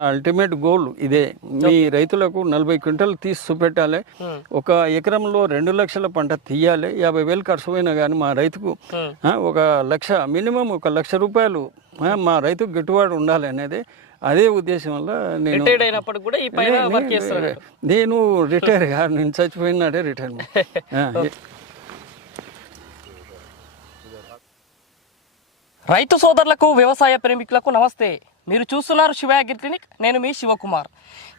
Ultimate goal ఇదే. మీ రైతులకు నలభై క్వింటల్ తీసి చూపెట్టాలి. ఒక ఎకరంలో రెండు లక్షల పంట తీయాలి. యాభై వేలు ఖర్చు అయినా కానీ మా రైతుకు ఆ, ఒక లక్ష మినిమం ఒక లక్ష రూపాయలు మా రైతుకు గిట్టుబాటు ఉండాలి అనేది అదే ఉద్దేశం వల్ల నేను కూడా ఈ పైన నేను రిటైర్ కాదు నేను చచ్చిపోయినాడే రిటైర్ రైతు సోదరులకు వ్యవసాయ ప్రేమికులకు నమస్తే. మీరు చూస్తున్నారు శివ అగ్రి క్లినిక్. నేను మీ శివకుమార్.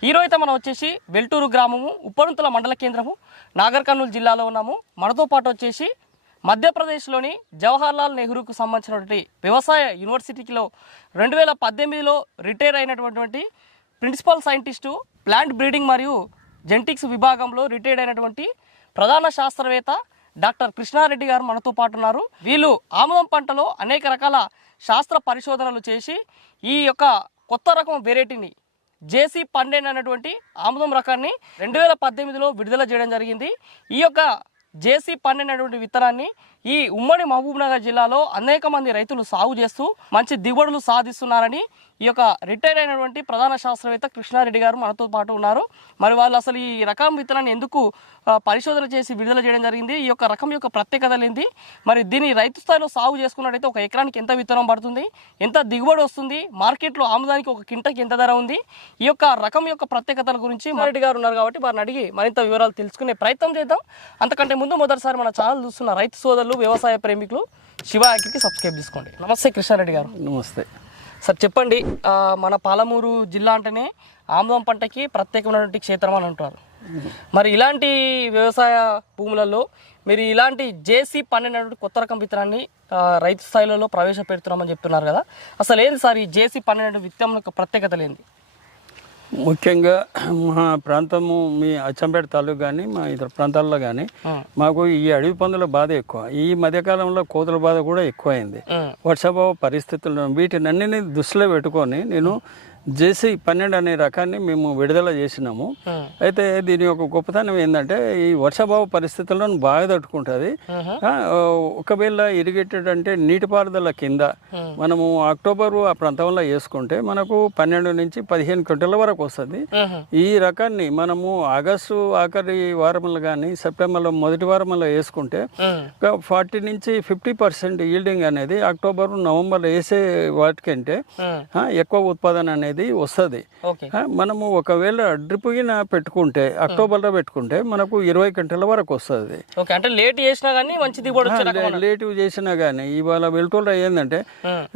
ఈరోజు అయితే మనం వచ్చేసి వెల్టూరు గ్రామము ఉప్పనుతుల మండల కేంద్రము నాగర్ కర్నూలు జిల్లాలో ఉన్నాము. మనతో పాటు వచ్చేసి మధ్యప్రదేశ్లోని జవహర్లాల్ నెహ్రూకు సంబంధించినటువంటి వ్యవసాయ యూనివర్సిటీలో రెండు వేల పద్దెనిమిదిలో రిటైర్ అయినటువంటి ప్రిన్సిపల్ సైంటిస్టు ప్లాంట్ బ్రీడింగ్ మరియు జెంటిక్స్ విభాగంలో రిటైర్డ్ అయినటువంటి ప్రధాన శాస్త్రవేత్త డాక్టర్ కృష్ణారెడ్డి గారు మనతో పాటు ఉన్నారు. వీళ్ళు ఆముదం పంటలో అనేక రకాల శాస్త్ర పరిశోధనలు చేసి ఈ యొక్క కొత్త రకం వెరైటీని జేసీ పన్నెండు అనేటువంటి ఆముదం రకాన్ని రెండు వేల పద్దెనిమిదిలో విడుదల చేయడం జరిగింది. ఈ యొక్క జేసీ పన్నెండు అనేటువంటి విత్తనాన్ని ఈ ఉమ్మడి మహబూబ్నగర్ జిల్లాలో అనేక మంది రైతులు సాగు చేస్తూ మంచి దిగుబడులు సాధిస్తున్నారని ఈ యొక్క రిటైర్ అయినటువంటి ప్రధాన శాస్త్రవేత్త కృష్ణారెడ్డి గారు మనతో పాటు ఉన్నారు. మరి వాళ్ళు అసలు ఈ రకం విత్తనాన్ని ఎందుకు పరిశోధన చేసి విడుదల చేయడం జరిగింది? ఈ యొక్క రకం యొక్క ప్రత్యేకత ఏంది? మరి దీన్ని రైతు స్థాయిలో సాగు చేసుకున్నట్టయితే ఒక ఎకరానికి ఎంత విత్తనం పడుతుంది? ఎంత దిగుబడి వస్తుంది? మార్కెట్లో ఆముదానికి ఒక కింటకి ఎంత ధర ఉంది? ఈ యొక్క రకం యొక్క ప్రత్యేకతల గురించి రెడ్డి గారు ఉన్నారు కాబట్టి వారిని అడిగి మరింత వివరాలు తెలుసుకునే ప్రయత్నం చేద్దాం. అంతకంటే ముందు మొదటిసారి మన ఛానల్ చూస్తున్న రైతు సోదరులు వ్యవసాయ ప్రేమికులు శివ అగ్రికి సబ్స్క్రైబ్ చేసుకోండి. నమస్తే కృష్ణారెడ్డి గారు. నమస్తే. సార్ చెప్పండి మన పాలమూరు జిల్లా అంటేనే ఆముదం పంటకి ప్రత్యేకమైనటువంటి క్షేత్రం అని అంటారు మరి ఇలాంటి వ్యవసాయ భూములలో మీరు ఇలాంటి జేసీ పన్నెండు కొత్త రకం విత్తనాన్ని రైతు స్థాయిలలో ప్రవేశపెడుతున్నామని చెప్తున్నారు కదా. అసలు ఏంది సార్ ఈ జేసీ పన్నెండు విత్తనం యొక్క ప్రత్యేకతలు ఏంది? ముఖ్యంగా మా ప్రాంతము మీ అచ్చంపేట తాలూకు కానీ మా ఇతర ప్రాంతాల్లో కానీ మాకు ఈ అడవి పందుల బాధ ఎక్కువ. ఈ మధ్యకాలంలో కోతుల బాధ కూడా ఎక్కువైంది. వర్షాభావ పరిస్థితుల్లో వీటినన్నిని దృష్టిలో పెట్టుకొని నేను జేసీ పన్నెండు అనే రకాన్ని మేము విడుదల చేసినాము. అయితే దీని యొక్క గొప్పతనం ఏంటంటే ఈ వర్షాభావ పరిస్థితులను బాగా తట్టుకుంటుంది. ఒకవేళ ఇరిగేటెడ్ అంటే నీటిపారుదల కింద. మనము అక్టోబరు ఆ ప్రాంతంలో వేసుకుంటే మనకు పన్నెండు నుంచి పదిహేను క్వింటల వరకు వస్తుంది. ఈ రకాన్ని మనము ఆగస్టు ఆఖరి వారంలో కానీ సెప్టెంబర్లో మొదటి వారంలో వేసుకుంటే ఫార్టీ నుంచి ఫిఫ్టీ పర్సెంట్ ఈల్డింగ్ అనేది అక్టోబర్ నవంబర్ వేసే వాటికంటే ఎక్కువ ఉత్పాదన అనేది వస్తుంది. ఓకే. ఆ, మనము ఒకవేళ డ్రిప్ పెట్టుకుంటే అక్టోబర్లో పెట్టుకుంటే మనకు ఇరవై గంటల వరకు వస్తుంది. అంటే లేట్ చేసినా కానీ మంచి దిగుబడి. లేటివ్ చేసినా కానీ ఇవాళ వెళ్తుంటే ఏంటంటే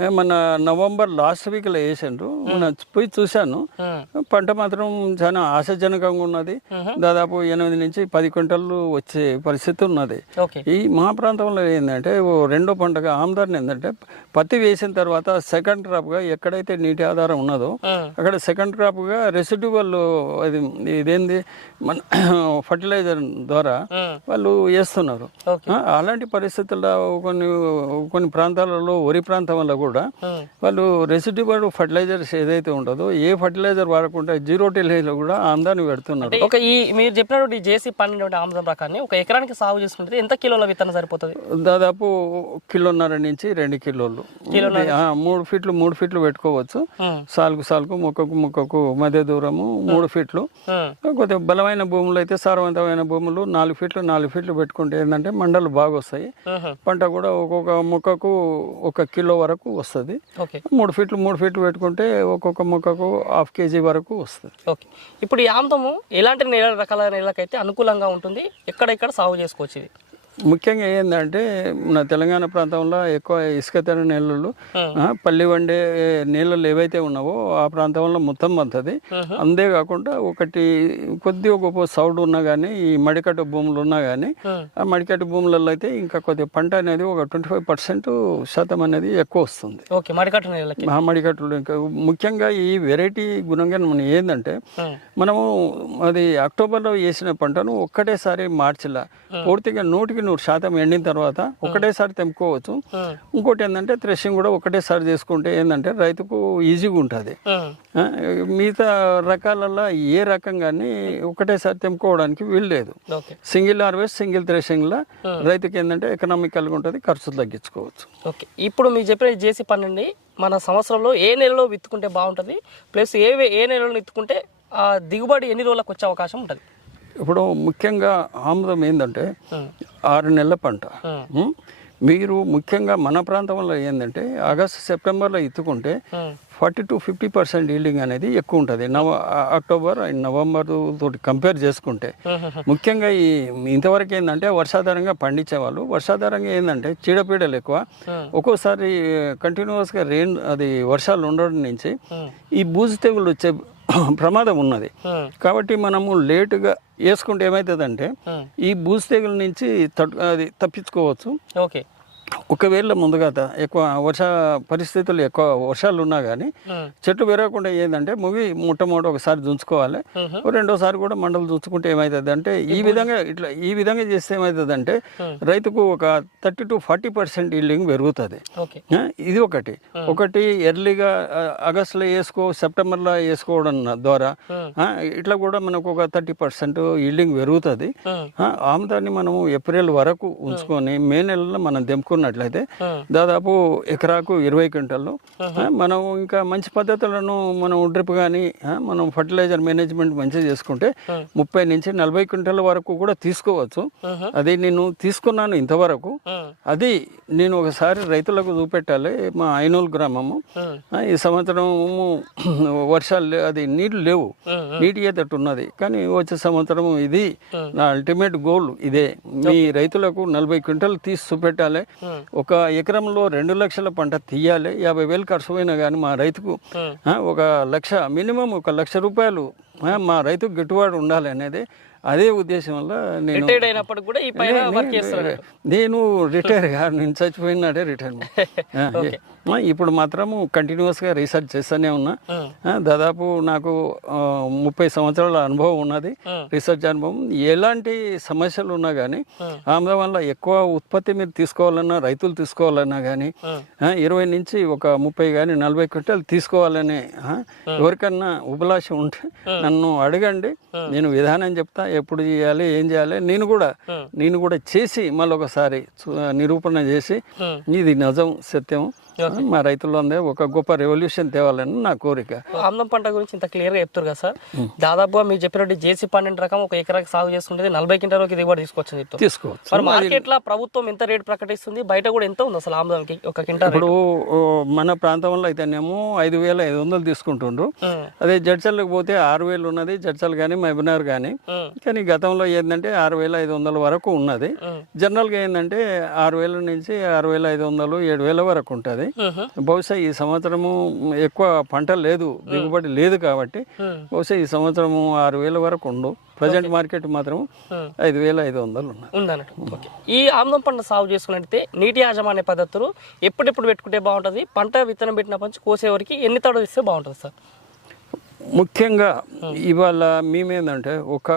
మన నవంబర్ లాస్ట్ వీక్లో వేసిండ్రు మన పోయి చూశాను. పంట మాత్రం చాలా ఆశాజనకంగా ఉన్నది. దాదాపు ఎనిమిది నుంచి పది క్వింటళ్ళు వచ్చే పరిస్థితి ఉన్నది. ఈ మా ప్రాంతంలో ఏంటంటే రెండో పంటగా ఆమ్దాన్ని ఏంటంటే పత్తి వేసిన తర్వాత సెకండ్ క్రాప్గా ఎక్కడైతే నీటి ఆధారం ఉన్నదో అక్కడ సెకండ్ క్రాప్గా రెసిడ్యువల్ అది ఇదేంది? మన ఫర్టిలైజర్ ద్వారా వాళ్ళు వేస్తున్నారు. అలాంటి పరిస్థితుల్లో కొన్ని కొన్ని ప్రాంతాలలో వరి ప్రాంతంలో కూడా వాళ్ళు రెసిడ్యువల్ ఫర్టిలైజర్స్ ఏదైతే ఉంటుందో ఏ ఫర్టిలైజర్ వాడకుండా జీరో టెలిలో కూడా ఆమ్దాన్ని పెడుతున్నారు. ఒక ఈ మీరు చెప్పినటువంటి జేసీ పన్నెండు ఆముదం రకాన్ని ఒక ఎకరానికి సాగు చేసుకుంటే ఎంత కిలోల విత్తనం సరిపోతుంది? దాదాపు కిలోన్నర నుంచి రెండు కిలోలు. మూడు ఫీట్లు మూడు ఫీట్లు పెట్టుకోవచ్చు. ఉమ్, సాలుకు మొక్కకు మొక్కకు మధ్య దూరము మూడు ఫీట్లు. కొద్దిగా బలమైన భూములు అయితే సారవంతమైన భూములు నాలుగు ఫీట్లు నాలుగు ఫీట్లు పెట్టుకుంటే ఏంటంటే మండలు బాగా వస్తాయి పంట కూడా ఒక్కొక్క మొక్కకు ఒక కిలో వరకు వస్తుంది. మూడు ఫీట్లు మూడు ఫీట్లు పెట్టుకుంటే ఒక్కొక్క మొక్కకు హాఫ్ కేజీ వరకు వస్తుంది. ఓకే. ఇప్పుడు ఈ ఆముదము ఎలాంటి నేల రకాల నేలకైతే అనుకూలంగా ఉంటుంది? ఎక్కడెక్కడ సాగు చేసుకోవచ్చు ముఖ్యంగా ఏంటంటే మన తెలంగాణ ప్రాంతంలో ఎక్కువ ఇసుక తెర నీళ్ళు పల్లి వండే నీళ్ళు ఏవైతే ఉన్నావో ఆ ప్రాంతంలో మొత్తం పంతది అంతేకాకుండా ఒకటి కొద్దిగా గొప్ప సౌడ్ ఉన్నా కానీ ఈ మడికట్టు భూములు ఉన్నా కానీ ఆ. మడికట్టు భూములలో అయితే ఇంకా కొద్దిగా పంట అనేది ఒక ట్వంటీ ఫైవ్ పర్సెంట్ శాతం అనేది ఎక్కువ వస్తుంది. మడికట్టు ఆ మడికట్టులు ఇంకా ముఖ్యంగా ఈ వెరైటీ గుణంగా మనం ఏంటంటే మనము అది అక్టోబర్లో వేసిన పంటను ఒక్కటేసారి మార్చిలా. పూర్తిగా నూటికి నూరు శాతం ఎండిన తర్వాత ఒకటేసారి తెంపుకోవచ్చు. ఇంకోటి ఏంటంటే థ్రెషింగ్ కూడా ఒకటేసారి చేసుకుంటే ఏంటంటే రైతుకు ఈజీగా ఉంటుంది. మిగతా రకాలలో ఏ రకం కానీ ఒకటేసారి తెంపుకోవడానికి వీలు లేదు. ఓకే. సింగిల్ హార్వెస్ట్ సింగిల్ థ్రెషింగ్లో రైతుకి ఏంటంటే ఎకనామికల్గా ఉంటుంది ఖర్చులు తగ్గించుకోవచ్చు. ఓకే. ఇప్పుడు మీరు చెప్పిన జేసీ పన్నెండు మన సంవత్సరంలో ఏ నెలలో విత్తుకుంటే బాగుంటుంది ప్లస్ ఏ ఏ నెలలో విత్తుకుంటే ఆ దిగుబడి ఎన్ని రోజులకు వచ్చే అవకాశం ఉంటుంది? ఇప్పుడు ముఖ్యంగా ఆముదం ఏంటంటే ఆరు నెలల పంట? మీరు ముఖ్యంగా మన ప్రాంతంలో ఏంటంటే ఆగస్టు సెప్టెంబర్లో ఇత్తుకుంటే ఉమ్, forty to fifty percent yielding అనేది ఎక్కువ ఉంటుంది. నవ అక్టోబర్ అండ్ నవంబర్ తోటి కంపేర్ చేసుకుంటే ముఖ్యంగా ఈ ఇంతవరకు ఏంటంటే వర్షాధారంగా పండించేవాళ్ళు వర్షాధారంగా ఏంటంటే చీడపీడలు ఎక్కువ. ఒక్కోసారి కంటిన్యూస్గా రెయిన్ అది వర్షాలు ఉండడం నుంచి ఈ బూజు తెగులు వచ్చే ప్రమాదం ఉన్నది. కాబట్టి మనము లేటుగా వేసుకుంటే ఏమవుతుందంటే ఈ బూజు తెగుల నుంచి తట్టు అది తప్పించుకోవచ్చు. ఓకే. ఒకవేళ ముందుగా ఎక్కువ వర్ష పరిస్థితులు ఎక్కువ వర్షాలు ఉన్నా కానీ చెట్లు పెరగకుండా ఏంటంటే ముగి మొట్టమొదటి ఒకసారి దుంచుకోవాలి. రెండోసారి కూడా మండలు దుంచుకుంటే ఏమవుతుంది అంటే ఈ విధంగా ఇట్లా ఈ విధంగా చేస్తే ఏమవుతుంది అంటే. రైతుకు ఒక thirty to forty percent yielding పెరుగుతుంది. ఇది ఒకటి. ఒకటి ఎర్లీగా ఆగస్టులో వేసుకో సెప్టెంబర్లో వేసుకోవడం ద్వారా ఇట్లా కూడా మనకు ఒక థర్టీ పర్సెంట్ ఈల్డింగ్ పెరుగుతుంది. ఆముదాన్ని మనము ఏప్రిల్ వరకు ఉంచుకొని మే నెలలో మనం తెంపుకున్నట్లయితే ఉమ్, దాదాపు ఎకరాకు ఇరవై క్వింటళ్ళు ఆ, మనం ఇంకా మంచి పద్ధతులను మనం డ్రిప్ కానీ మనం ఫర్టిలైజర్ మేనేజ్మెంట్ మంచిగా చేసుకుంటే. ముప్పై నుంచి నలభై క్వింటల్ వరకు కూడా తీసుకోవచ్చు. అది నేను తీసుకున్నాను ఇంతవరకు. అది నేను ఒకసారి రైతులకు చూపెట్టాలి మా ఐనూలు గ్రామము. ఈ సంవత్సరం వర్షాలు అది నీళ్ళు లేవు. నీటి ఏతట్టు ఉన్నది. కానీ వచ్చే సంవత్సరం ఇది. నా అల్టిమేట్ గోల్ ఇదే. మీ రైతులకు నలభై క్వింటల్ తీసి చూపెట్టాలి. ఒక ఎకరంలో రెండు లక్షల పంట తీయాలి యాభై వేలు ఖర్చు అయినా కానీ మా రైతుకు ఒక లక్ష మినిమం ఒక లక్ష రూపాయలు మా రైతుకు గిట్టుబాటు ఉండాలి అనేది అదే ఉద్దేశం వల్ల నేను రిటైర్డ్ అయినప్పటికి కూడా ఈ పైన వర్క్ చేస్తారు నేను రిటైర్ కాదు నేను చచ్చిపోయినాడే రిటైర్ ఇప్పుడు మాత్రము కంటిన్యూస్గా రీసెర్చ్ చేస్తూనే ఉన్నా. దాదాపు నాకు ముప్పై సంవత్సరాల అనుభవం ఉన్నది. రీసెర్చ్ అనుభవం. ఎలాంటి సమస్యలు ఉన్నా కానీ ఉమ్, ఆముదం వల్ల ఎక్కువ ఉత్పత్తి మీరు తీసుకోవాలన్నా రైతులు తీసుకోవాలన్నా కానీ ఇరవై నుంచి ఒక ముప్పై కానీ నలభై క్వింటాలు తీసుకోవాలని ఎవరికన్నా ఉపలాష ఉంటే నన్ను అడగండి. నేను విధానం చెప్తా. ఎప్పుడు చేయాలి ఏం చేయాలి నేను కూడా నేను కూడా చేసి మళ్ళీ ఒకసారి నిరూపణ చేసి. ఇది నిజం సత్యం మా రైతుల్లో ఉందే ఒక గొప్ప రెవల్యూషన్ తేవాలని నా కోరిక. ఆమ్లం పంట గురించి ఇంత క్లియర్గా చెప్తారు కదా సార్. దాదాపుగా మీరు చెప్పినట్టు జేసీ పన్నెండు రకం ఒక ఎకరాకి సాగు చేసుకుంటే నలభై క్వింటాలకి దిగుబడి తీసుకొచ్చింది తీసుకోవచ్చు. మరి మార్కెట్లో ప్రభుత్వం ఎంత రేట్ ప్రకటిస్తుంది బయట కూడా ఎంత ఉంది అసలు ఆమ్లంకి ఒక క్వింటాల్ ఇప్పుడు మన ప్రాంతంలో అయితేనేమో ఐదు వేల ఐదు వందలు తీసుకుంటుండ్రు. అదే జడ్చల్కి పోతే ఆరు వేలు ఉన్నది జడ్చల్ కానీ మహబూబ్నగర్ కానీ. కానీ గతంలో ఏంటంటే ఆరు వేల ఐదు వందల వరకు ఉన్నది. జనరల్గా ఏంటంటే ఆరు వేల నుంచి ఆరు వేల ఐదు వందలు ఏడు వేల వరకు ఉంటుంది. ఉహు, బహుశా ఈ సంవత్సరము ఎక్కువ పంట లేదు దిగుబడి లేదు కాబట్టి బహుశా ఈ సంవత్సరము ఆరు వేల వరకు ఉండు. ప్రజెంట్ మార్కెట్ మాత్రం. ఐదు వేల ఐదు వందలు ఉందన్నట్టు. ఈ ఆమ్లం పంట సాగు చేసుకున్నట్టయితే నీటి యాజమాన్య పద్ధతులు ఎప్పుడెప్పుడు పెట్టుకుంటే బాగుంటుంది? పంట విత్తనం పెట్టిన పంచి కోసే వరకు ఎన్ని తడవ ఇస్తే బాగుంటుంది సార్? ముఖ్యంగా ఇవాళ మేమేందంటే ఒక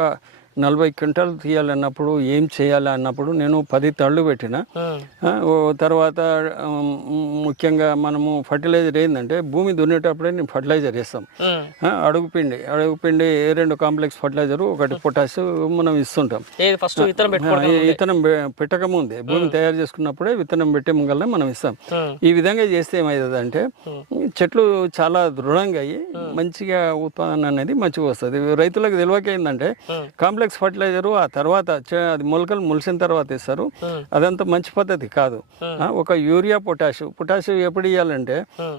నలభై క్వింటాలు తీయాలన్నప్పుడు ఏం చేయాలి అన్నప్పుడు నేను పది తళ్ళు పెట్టిన. తర్వాత ముఖ్యంగా మనము ఫర్టిలైజర్ ఏంటంటే భూమి దున్నేటప్పుడే నేను ఫర్టిలైజర్ వేస్తాం అడుగుపిండి అడుగుపిండి రెండు కాంప్లెక్స్ ఫర్టిలైజర్ ఒకటి పొటాష్ మనం ఇస్తుంటాం. విత్తనం పెట్టకముందే భూమి తయారు చేసుకున్నప్పుడే విత్తనం పెట్టే ముంగల్నే మనం ఇస్తాం. ఈ విధంగా చేస్తే ఏమవుతుందంటే చెట్లు చాలా దృఢంగా అయ్యి మంచిగా ఉత్పాదన అనేది మంచిగా వస్తుంది. రైతులకు తెలియక ఏంటంటే కాంప్లెక్స్ ఫర్టిలైజర్ ఆ తర్వాత అది మొలకలు మొలిసిన తర్వాత ఇస్తారు అదంతా మంచి పద్ధతి కాదు. ఒక యూరియా పొటాష్. పొటాష్ ఎప్పుడు ఇవ్వాలంటే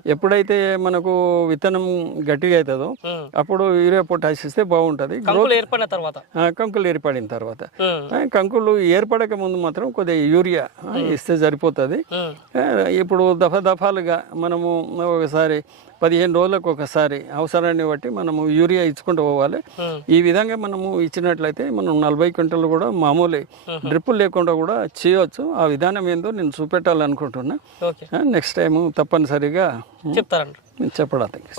ఎప్పుడైతే మనకు విత్తనం గట్టిగా అవుతుందో. అప్పుడు యూరియా పొటాష్ ఇస్తే బాగుంటుంది. కంకులు ఏర్పడిన తర్వాత. కంకులు ఏర్పడిన తర్వాత. కంకులు ఏర్పడక ముందు మాత్రం కొద్దిగా యూరియా ఇస్తే సరిపోతుంది. ఇప్పుడు దఫా దఫాలుగా మనము ఒకసారి పదిహేను రోజులకు ఒకసారి అవసరాన్ని బట్టి మనము యూరియా ఇచ్చుకుంటూ పోవాలి. ఉమ్. ఈ విధంగా మనము ఇచ్చినట్లయితే మనం నలభై క్వింటలు కూడా మామూలు డ్రిప్పులు లేకుండా కూడా చేయవచ్చు ఆ విధానం ఏందో నేను చూపెట్టాలనుకుంటున్నా. నెక్స్ట్ టైం తప్పనిసరిగా చెప్తారండి. చెప్పడానికి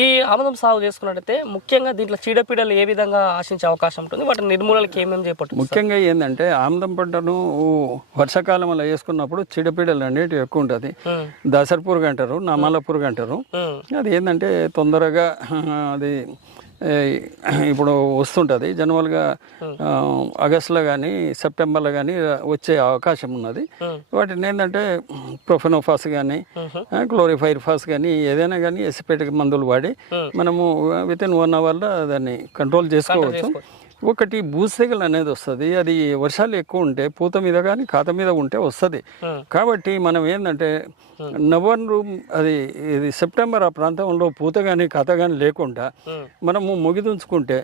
ఈ ఆముదం సాగు చేసుకున్నట్టయితే ముఖ్యంగా దీంట్లో చీడపీడలు ఏ విధంగా ఆశించే అవకాశం ఉంటుంది? వాటి నిర్మూలనకి ఏమేమి చేపట్టు ముఖ్యంగా ఏంటంటే ఆముదం పంటను వర్షాకాలంలో వేసుకున్నప్పుడు చీడపీడలు అనేటివి ఎక్కువ ఉంటుంది. దసర పురుగు అంటారు నామాల పురుగు అంటారు. అది ఏంటంటే తొందరగా అది ఇప్పుడు వస్తుంటుంది. జనరల్గా ఆగస్టులో కానీ సెప్టెంబర్లో కానీ వచ్చే అవకాశం ఉన్నది. వాటిని ఏంటంటే ప్రొఫెనోఫాస్ కానీ క్లోరిఫైర్ఫాస్ కానీ ఏదైనా కానీ ఎసిపేటిక్ మందులు వాడి మనము విత్ ఇన్ వన్ అవర్లో దాన్ని కంట్రోల్ చేసుకోవచ్చు. ఒకటి భూసెగలు అనేది వస్తుంది. అది వర్షాలు ఎక్కువ ఉంటే పూత మీద కానీ కాత మీద ఉంటే వస్తుంది. కాబట్టి మనం ఏంటంటే నవంబర్ అది ఇది సెప్టెంబర్ ఆ ప్రాంతంలో పూత కానీ కాత కానీ లేకుండా మనము ముగిదుంచుకుంటే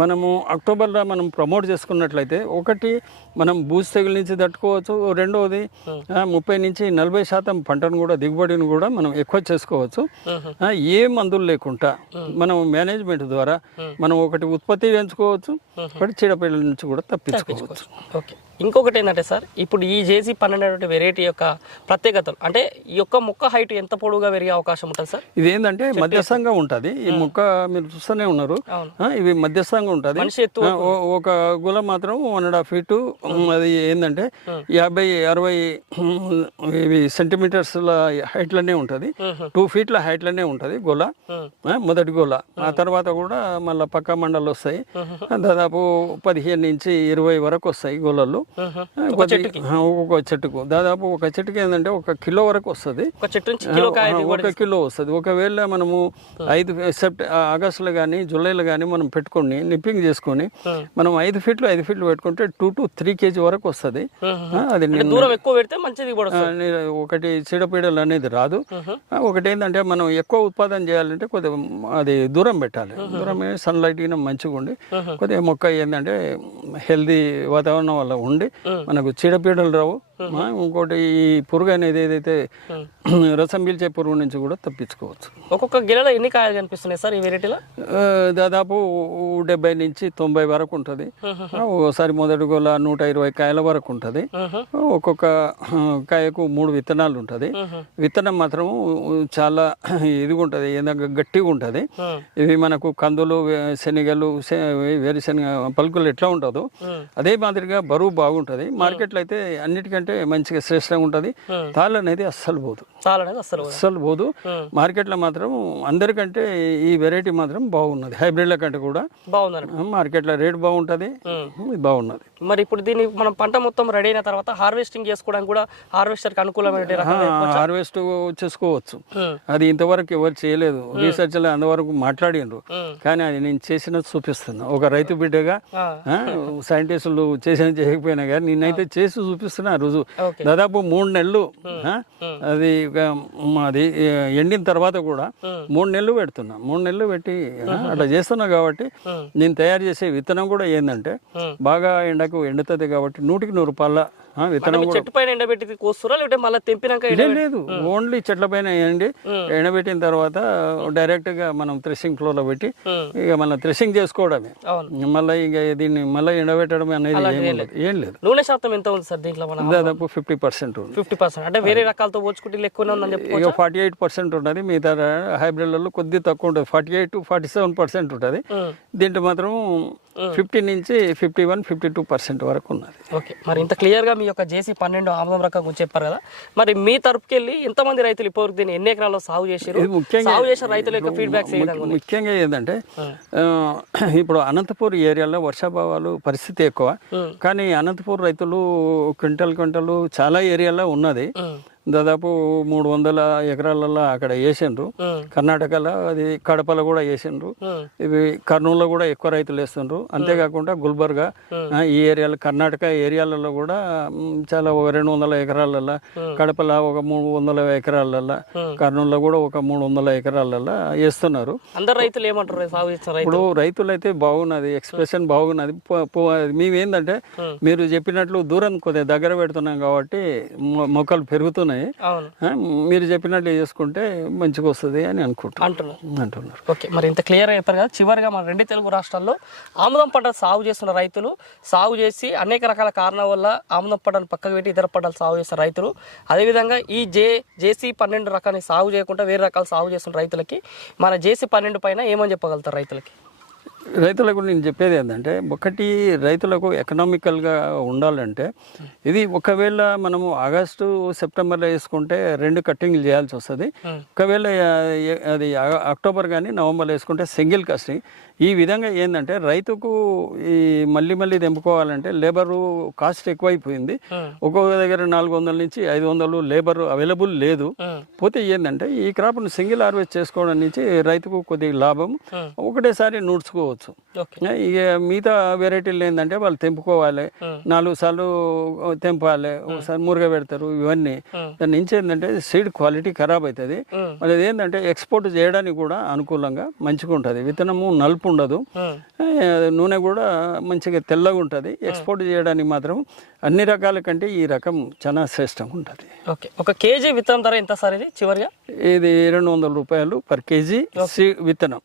మనము అక్టోబర్లో మనం ప్రమోట్ చేసుకున్నట్లయితే ఒకటి మనం భూసెగల నుంచి తట్టుకోవచ్చు. రెండవది ముప్పై నుంచి నలభై శాతం పంటను కూడా దిగుబడిని కూడా మనం ఎక్కువ చేసుకోవచ్చు. ఏ మందులు లేకుండా మనం మేనేజ్మెంట్ ద్వారా మనం ఒకటి ఉత్పత్తి పెంచుకోవచ్చు ఒకటి చీడపీడల నుంచి కూడా తప్పించుకోవచ్చు. ఓకే. ఇంకొకటి ఏంటంటే సార్ ఇప్పుడు ఈ జేసీ పన్నెండు వెరైటీ యొక్క ప్రత్యేకతలు అంటే ఈ యొక్క మొక్క హైట్ ఎంత పొడవుగా పెరిగే అవకాశం ఉంటుంది సార్? ఇది ఏంటంటే మధ్యస్థంగా ఉంటుంది. ఈ మొక్క మీరు చూస్తూనే ఉన్నారు. ఇవి మధ్యస్థంగా ఉంటుంది. ఒక గుల మాత్రం వన్ అండ్ హాఫ్ ఫీట్ అది ఏంటంటే యాభై అరవై ఇవి సెంటీమీటర్స్ల హైట్లోనే ఉంటుంది. టూ ఫీట్ల హైట్లోనే ఉంటుంది గొల. మొదటి గొల. ఆ తర్వాత కూడా మళ్ళీ పక్క మండలు వస్తాయి. దాదాపు పదిహేను నుంచి ఇరవై వరకు వస్తాయి గొలలు. ఒక్కొక్క చెట్టుకు? దాదాపు ఒక చెట్టుకి ఏంటంటే ఒక కిలో వరకు వస్తుంది. ఒక కిలో వస్తుంది. ఒకవేళ మనము ఐదు సెప్ట ఆగస్టులో కానీ జూలైలో కానీ మనం పెట్టుకొని నిప్పింగ్ చేసుకొని మనం ఐదు ఫీట్లు ఐదు ఫీట్లు పెట్టుకుంటే టూ టు త్రీ కేజీ వరకు వస్తుంది. అది దూరం ఎక్కువ పెడితే మంచి దిగుబడి ఆ, ని- ఒకటి చీడపీడలు అనేది రాదు. ఒకటి ఏంటంటే మనం ఎక్కువ ఉత్పాదన చేయాలంటే కొద్దిగా అది దూరం పెట్టాలి. దూరం సన్లైట్ మంచిగా ఉండి కొద్దిగా మొక్క ఏంటంటే హెల్దీ వాతావరణం వల్ల ఉండి మనకు చీడపీడలు రావు. ఇంకోటి ఈ పురుగు అనేది ఏదైతే రసం పీల్చే పురుగు నుంచి కూడా తప్పించుకోవచ్చు. ఒక్కొక్క గిలలో ఎన్ని కాయలు కనిపిస్తున్నాయి సార్ ఈ వెరైటీలో? దాదాపు డెబ్బై నుంచి తొంభై వరకు ఉంటుంది. ఓసారి మొదటి గోల నూట ఇరవై కాయల వరకు ఉంటుంది. ఒక్కొక్క కాయకు మూడు విత్తనాలు ఉంటుంది. విత్తనం మాత్రం చాలా ఇదిగా ఉంటుంది ఏందంటే గట్టిగా ఉంటుంది. ఇవి మనకు కందులు శనగలు వేరుశనగ పలుకులు ఎట్లా ఉంటుందో అదే మాదిరిగా బరువు బాగుంటుంది. మార్కెట్లో అయితే అన్నిటికంటే మంచిగా శ్రేష్టంగా ఉంటుంది. తాళ్ళు అనేది అస్సలు పోదు. అస్సలు పోదు. మార్కెట్లో మాత్రం అందరికంటే ఈ వెరైటీ మాత్రం బాగున్నది. హైబ్రిడ్ల కంటే కూడా బాగుందండి మార్కెట్లో రేట్ బాగుంటుంది. ఇది బాగున్నది. మరి ఇప్పుడు దీన్ని మనం పంట మొత్తం రెడీ అయిన తర్వాత హార్వెస్టింగ్ చేసుకోవడానికి కూడా హార్వెస్టర్కి అనుకూలమైన హార్వెస్ట్ చేసుకోవచ్చు. ఉమ్. అది ఇంతవరకు ఎవరు చేయలేదు. రీసెర్చ్లో అంతవరకు మాట్లాడిండ్రు. ఉమ్. కానీ అది నేను చేసినది చూపిస్తున్నా. ఒక రైతు బిడ్డగా సైంటిస్టులు చేసిన చేయకపోయినా కానీ నేనైతే చేసి చూపిస్తున్నా ఓకే. దాదాపు మూడు నెలలు అది మాది ఎండిన తర్వాత కూడా మూడు నెలలు పెడుతున్నా. మూడు నెలలు పెట్టి అట్లా చేస్తున్నా కాబట్టి నేను తయారు చేసే విత్తనం కూడా ఏంటంటే బాగా ఎండకు ఎండుతుంది కాబట్టి నూటికి నూరు రూపాయల ఆ, విత్తనం చెట్టు పైన ఎండబెట్టి కోస్తురా? లేకపోతే మళ్ళీ తెంపినాక ఎండ లేదు ఓన్లీ చెట్ల పైన వేయండి ఎండబెట్టిన తర్వాత డైరెక్ట్గా మనం థ్రెషింగ్ ఫ్లోర్లో పెట్టి. ఇక మనం థ్రెషింగ్ చేసుకోవడమే. మళ్ళీ ఇక దీన్ని మళ్ళీ ఎండబెట్టడం అనేది ఏం లేదు. ఏం లేదు. నూనె శాతం ఎంత ఉంది సార్ దీంట్లో మన దాదాపు ఫిఫ్టీ పర్సెంట్ ఉంది. Fifty percent. అంటే వేరే రకాలతో పోల్చుకుంటే ఇలా ఎక్కువనే ఉందని చెప్పి ఇక ఫార్టీ ఎయిట్ పర్సెంట్ ఉంటుంది మిగతా హైబ్రిడ్లలో కొద్ది తక్కువ ఉంటుంది. Forty eight forty seven percent ఉంటుంది. దీంట్లో మాత్రం ఫిఫ్టీ నుంచి fifty one fifty two percent వరకు ఉన్నది. ఓకే. మరి ఇంత క్లియర్గా మీ యొక్క జేసీ పన్నెండు ఆముదం రకం గురించి చెప్పారు కదా. మరి మీ తరపుకి వెళ్ళి ఎంతమంది రైతులు ఇప్పటివరకు దీన్ని ఎన్ని ఎకరాల్లో సాగు చేశారు? ముఖ్యంగా సాగు చేసిన రైతుల యొక్క ఫీడ్బ్యాక్స్ ఉన్నాయి? ముఖ్యంగా ఏంటంటే ఇప్పుడు అనంతపూర్ ఏరియాలో వర్షాభావాలు పరిస్థితి ఎక్కువ. కానీ అనంతపూర్ రైతులు క్వింటల్ క్వింటల్ చాలా ఏరియాలో ఉన్నది. దాదాపు మూడు వందల ఎకరాలలో అక్కడ వేసిండ్రు. కర్ణాటకలో అది కడపలో కూడా వేసిండ్రు. ఇవి కర్నూలులో కూడా ఎక్కువ రైతులు వేస్తుండ్రు. అంతేకాకుండా గుల్బర్గా ఈ ఏరియాలో కర్ణాటక ఏరియాలలో కూడా చాలా ఒక రెండు వందల ఎకరాలలో కడపలో ఒక మూడు వందల ఎకరాలలో కర్నూలులో కూడా ఒక మూడు వందల ఎకరాలలో వేస్తున్నారు. అందరు రైతులు ఏమంటారు చేసిన రైతులు? ఇప్పుడు రైతులైతే బాగున్నది ఎక్స్ప్రెషన్ బాగున్నది. మేమేందంటే మీరు చెప్పినట్లు దూరం కొద్దిగా దగ్గర పెడుతున్నాం కాబట్టి మొక్కలు పెరుగుతున్నాయి. ఉన్నాయి మీరు చెప్పినట్టు చేసుకుంటే మంచిగా వస్తుంది అని అనుకుంటున్నాను అంటున్నారు. అంటున్నారు. ఓకే మరి ఇంత క్లియర్గా చెప్పారు కదా చివరిగా మన రెండు తెలుగు రాష్ట్రాల్లో ఆముదం పంట సాగు చేస్తున్న రైతులు సాగు చేసి అనేక రకాల కారణాల వల్ల ఆముదం పంటను పక్కకు పెట్టి ఇతర పంటలు సాగు చేస్తున్న రైతులు అదేవిధంగా ఈ జే జేసీ పన్నెండు రకాన్ని సాగు చేయకుండా వేరే రకాలు సాగు చేస్తున్న రైతులకి మన జేసీ పన్నెండు పైన ఏమని చెప్పగలుగుతారు రైతులకి? రైతులకు నేను చెప్పేది ఏంటంటే ఒకటి రైతులకు ఎకనామికల్గా ఉండాలంటే ఇది ఒకవేళ మనము ఆగస్టు సెప్టెంబర్లో వేసుకుంటే రెండు కట్టింగ్లు చేయాల్సి వస్తుంది. ఒకవేళ అది అక్టోబర్ కానీ నవంబర్లో వేసుకుంటే సింగిల్ కస్టింగ్ ఈ విధంగా ఏంటంటే రైతుకు ఈ మళ్ళీ మళ్ళీ తెంపుకోవాలంటే లేబరు కాస్ట్ ఎక్కువైపోయింది. ఒక్కొక్క దగ్గర నాలుగు వందల నుంచి ఐదు వందలు లేబర్ అవైలబుల్ లేదు. పోతే ఏంటంటే ఈ క్రాప్ను సింగిల్ హార్వెస్ట్ చేసుకోవడం నుంచి రైతుకు కొద్దిగా లాభం. ఒకటేసారి నూడ్చుకోవచ్చు. ఇక మిగతా వెరైటీలు ఏంటంటే వాళ్ళు తెంపుకోవాలి. నాలుగు సార్లు తెంపాలి. ఒకసారి మురుగ పెడతారు ఇవన్నీ. దాని నుంచి ఏంటంటే సీడ్ క్వాలిటీ ఖరాబ్ అవుతుంది. మరి అది ఏంటంటే ఎక్స్పోర్ట్ చేయడానికి కూడా అనుకూలంగా మంచిగా ఉంటుంది విత్తనము నలుపు ఉండదు. నూనె కూడా మంచిగా తెల్లగా ఉంటుంది. ఎక్స్పోర్ట్ చేయడానికి మాత్రం అన్ని రకాల కంటే ఈ రకం చాలా శ్రేష్టంగా ఉంటుంది. ఓకే. ఒక కేజీ విత్తనం ధర ఎంత సార్ ఇది చివరిగా? ఇది రెండు వందల రూపాయలు పర్ కేజీ విత్తనం.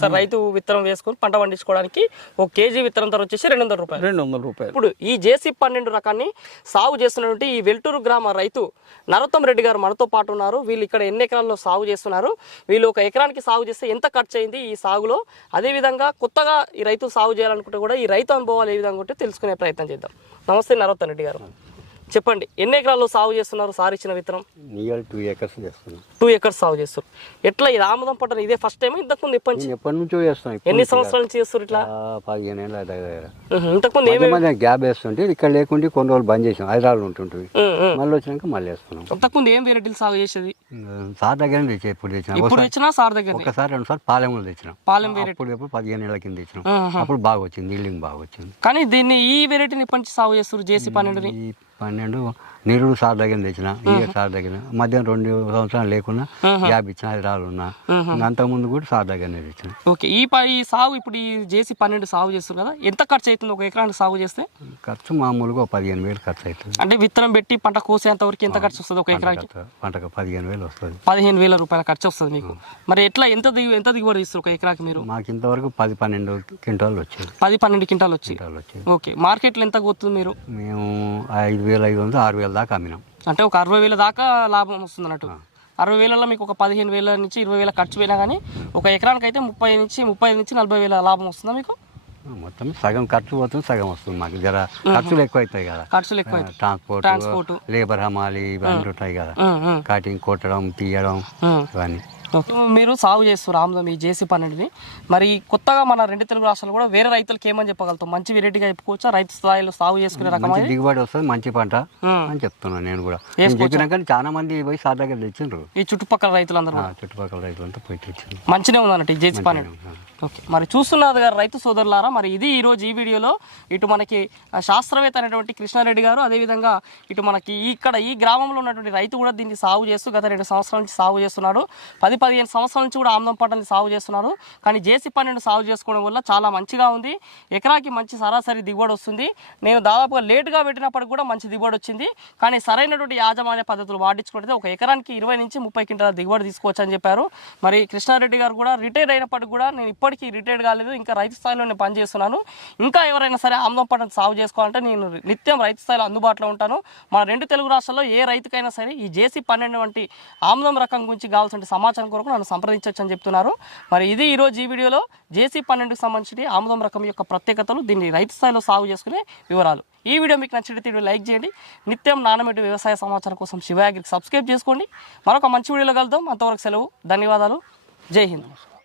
సార్ రైతు విత్తనం వేసుకొని పంట పండించుకోవడానికి ఒక కేజీ విత్తనం ధర వచ్చేసి రెండు వందల రూపాయలు. రెండు వందల రూపాయలు. ఇప్పుడు ఈ జేసీ పన్నెండు రకాన్ని సాగు చేస్తున్నటువంటి ఈ వెల్టూరు గ్రామ రైతు నరోత్తం రెడ్డి గారు మనతో పాటు ఉన్నారు. వీళ్ళు ఇక్కడ ఎన్ని ఎకరాల్లో సాగు చేస్తున్నారు? వీళ్ళు ఒక ఎకరానికి సాగు చేస్తే ఎంత ఖర్చు అయింది ఈ సాగులో? అదేవిధంగా కొత్తగా ఈ రైతు సాగు చేయాలనుకుంటే కూడా ఈ రైతు అనుభవాలు ఏ విధంగా ఉంటే తెలుసుకునే ప్రయత్నం చేద్దాం. నమస్తే నరోత్తన్ రెడ్డి గారు. చెప్పండి ఎన్ని ఎకరాల్లో సాగు చేస్తున్నారు సార్ ఇచ్చిన విత్తనం? టూ ఏకర్స్ చేస్తున్నాం. టూ ఎకర్స్ సాగు చేస్తారు ఎట్లా ఇది ఆముదం పంటను ఇదే ఫస్ట్ టైం ఇంతకుముందు ఎప్పటి నుంచి? ఎప్పటి నుంచో ఇప్పుడు ఎన్ని సంవత్సరాల నుంచి చేస్తారు ఇట్లా? పదిహేను ఏళ్ళ దగ్గర. ఇంతకుముందు ఏమి మధ్య మధ్య గ్యాప్ వేస్తుంటే ఇక్కడ లేకుంటే కొన్ని రోజులు బంద్ చేసాం హైదరాబాద్ ఉంటుంటుంది. మళ్ళీ వచ్చినాక మళ్ళీ వేస్తున్నాం. ఇంతకుముందు ఏం వెరైటీలు సాగు చేసేది? సార్ దగ్గర తెచ్చా ఎప్పుడు తెచ్చినా? ఇప్పుడు తెచ్చినా సార్ దగ్గర ఒకసారి రెండు సార్లు పాలెంలో తెచ్చినాం. పాలెం వెరైటీ ఎప్పుడు పదిహేను ఏళ్ళ కింద తెచ్చినాం. అప్పుడు బాగా వచ్చింది బిల్డింగ్ బాగా వచ్చింది. కానీ దీన్ని ఈ వెరైటీని ఎప్పటి నుంచి సాగు చేస్తారు జేసీ పన్నెండుని? పన్నెండు నిరుడు సార్ దగ్గర తెచ్చిన ఈ సార్ దగ్గర మధ్యాహ్నం రెండు సంవత్సరాలు లేకుండా గ్యాప్ ఇచ్చిన హైదరాబాద్ ఉన్నా ఇంకా అంతకుముందు కూడా సార్ దగ్గరనే తెచ్చిన. ఓకే ఈ ప- ఈ సాగు ఇప్పుడు ఈ జేసీ పన్నెండు సాగు చేస్తారు కదా ఎంత ఖర్చు అవుతుంది ఒక ఎకరానికి సాగు చేస్తే? ఖర్చు మామూలుగా పదిహేను వేలు ఖర్చు అవుతుంది అంటే విత్తనం పెట్టి పంట కోసేంత వరకు ఎంత ఖర్చు వస్తుంది ఒక ఎకరానికి? పంటకు పదిహేను వేలు వస్తుంది. పదిహేను వేల రూపాయల ఖర్చు వస్తుంది మీకు. మరి ఎట్లా ఎంత దిగు ఎంత దిగుబడి ఇస్తారు ఒక ఎకరాకి మీరు? మాకు ఇంతవరకు పది పన్నెండు క్వింటాలు వచ్చేది. పది పన్నెండు క్వింటాలు వచ్చి. ఓకే మార్కెట్లో ఎంత పోతుంది మీరు? మేము ఐదు వేల ఐదు వందలు ఆరు వేల దాకా అమ్మినాం. అంటే ఒక అరవై వేల దాకా లాభం వస్తుంది అన్నట్టు. అరవై వేలలో మీకు ఒక పదిహేను వేల నుంచి ఇరవై వేల ఖర్చు పోయినా కానీ ఒక ఎకరానికి అయితే ముప్పై నుంచి ముప్పై నుంచి నలభై వేల లాభం వస్తుందా మీకు? మొత్తం సగం ఖర్చు పోతుంది సగం వస్తుంది మాకు. జర ఖర్చులు ఎక్కువ అవుతాయి కదా. ఖర్చులు ఎక్కువ. Transport transport. లేబర్ హమాలి ఇవన్నీ ఉంటాయి కదా. కటింగ్ కొట్టడం తీయడం. ఇవన్నీ. మీరు సాగు చేస్తారు ఆముదం ఈ జేసీ పన్నెండుని. మరి కొత్తగా మన రెండు తెలుగు రాష్ట్రాలు కూడా వేరే రైతులకు ఏమని చెప్పగలుగుతాం? మంచి వెరైటీగా చెప్పుకోవచ్చా? రైతు స్థాయిలో సాగు చేసుకునే రకం దిగుబడి వస్తుంది మంచి పంట. అని చెప్తున్నాను నేను కూడా. చెప్పినాక చాలా మంది పోయి సార్ దగ్గర తెచ్చిండ్రు. ఈ చుట్టుపక్కల రైతులందరూ చుట్టుపక్కల రైతులంతా పోయి తెచ్చిండ్రు. మంచినే ఉందన్నట్టు ఈ జేసీ పన్నెండు. ఓకే. మరి చూస్తున్నారు గారు రైతు సోదరులారా మరి ఇది ఈరోజు ఈ వీడియోలో ఇటు మనకి శాస్త్రవేత్త అనేటువంటి కృష్ణారెడ్డి గారు అదేవిధంగా ఇటు మనకి ఇక్కడ ఈ గ్రామంలో ఉన్నటువంటి రైతు కూడా దీన్ని సాగు చేస్తూ గత రెండు సంవత్సరాల నుంచి సాగు చేస్తున్నాడు. పది పదిహేను సంవత్సరాల నుంచి కూడా ఆమ్లం పంటని సాగు చేస్తున్నారు. కానీ జేసీ పన్నెండు సాగు చేసుకోవడం వల్ల చాలా మంచిగా ఉంది. ఎకరాకి మంచి సరాసరి దిగుబడి వస్తుంది. నేను దాదాపుగా లేటుగా పెట్టినప్పటికి కూడా మంచి దిగుబడి వచ్చింది. కానీ సరైనటువంటి యాజమాన్య పద్ధతులు పాటించుకుంటే ఒక ఎకరానికి ఇరవై నుంచి ముప్పై క్వింటాల దిగుబడి తీసుకోవచ్చు అని చెప్పారు. మరి కృష్ణారెడ్డి గారు కూడా రిటైర్డ్ అయినప్పటికి కూడా నేను ఇప్పటికీ రిటైర్డ్ కాలేదు. ఇంకా రైతు స్థాయిలో నేను పనిచేస్తున్నాను. ఇంకా ఎవరైనా సరే ఆమ్లం పంటను సాగు చేసుకోవాలంటే నేను నిత్యం రైతు స్థాయిలో అందుబాటులో ఉంటాను. మన రెండు తెలుగు రాష్ట్రాల్లో ఏ రైతుకైనా సరే ఈ జేసీ పన్నెండు వంటి ఆమ్లం రకం గురించి కావాల్సిన సమాచారం కొరకు నన్ను సంప్రదించవచ్చు అని చెప్తున్నారు. మరి ఇది ఈరోజు ఈ వీడియోలో జేసీ పన్నెండుకి సంబంధించి ఆముదం రకం యొక్క ప్రత్యేకతలు దీన్ని రైతు స్థాయిలో సాగు చేసుకునే వివరాలు. ఈ వీడియో మీకు నచ్చినట్లయితే వీడియో లైక్ చేయండి. నిత్యం నానమెట్టి వ్యవసాయ సమాచారం కోసం శివాగిరికి సబ్స్క్రైబ్ చేసుకోండి. మరొక మంచి వీడియోలో కలుద్దాం. అంతవరకు సెలవు ధన్యవాదాలు. జై హింద్.